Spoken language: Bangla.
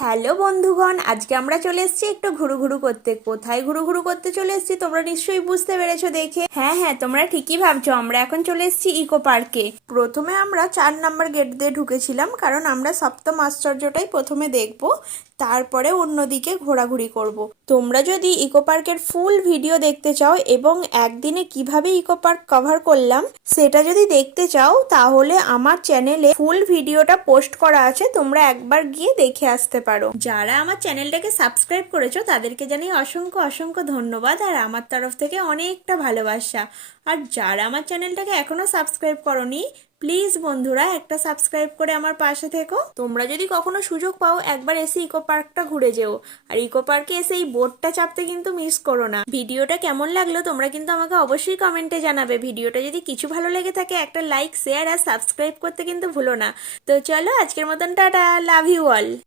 হ্যালো বন্ধুগণ, আজকে আমরা চলে এসেছি একটু ঘুরু করতে। কোথায় ঘুরু করতে চলে এসেছি তোমরা নিশ্চয়ই বুঝতে পেরেছো দেখে। হ্যাঁ হ্যাঁ, তোমরা ঠিকই ভাবছো, আমরা এখন চলে এসেছি ইকো পার্কে। প্রথমে আমরা 4 নম্বর গেট দিয়ে ঢুকেছিলাম, কারণ আমরা সপ্তম আশ্চর্যটাই প্রথমে দেখবো, তারপরে অন্যদিকে ঘোরাঘুরি করব। তোমরা যদি ইকো পার্কের ফুল ভিডিও দেখতে চাও এবং একদিনে কিভাবে ইকো পার্ক কভার করলাম সেটা যদি দেখতে চাও, তাহলে আমার চ্যানেলে ফুল ভিডিওটা পোস্ট করা আছে, তোমরা একবার গিয়ে দেখে আসতে পারো। যারা আমার চ্যানেলটাকে সাবস্ক্রাইব করেছো তাদেরকে জানাই অসংখ্য অসংখ্য ধন্যবাদ, আর আমার তরফ থেকে অনেকটা ভালোবাসা। আর যারা আমার চ্যানেলটাকে এখনো সাবস্ক্রাইব করোনি, প্লিজ বন্ধুরা একটা সাবস্ক্রাইব করে আমার পাশে থেকো। তোমরা যদি কখনো সুযোগ পাও, একবার এসে ইকো পার্কটা ঘুরে যেও। আর ইকো পার্কে এসে এই বোটটা চাপতে কিন্তু মিস করো না। ভিডিওটা কেমন লাগলো তোমরা কিন্তু আমাকে অবশ্যই কমেন্টে জানাবে। ভিডিওটা যদি কিছু ভালো লেগে থাকে, একটা লাইক, শেয়ার আর সাবস্ক্রাইব করতে কিন্তু ভুলো না। তো চলো, আজকের মতন টাটা, লাভ ইউ অল।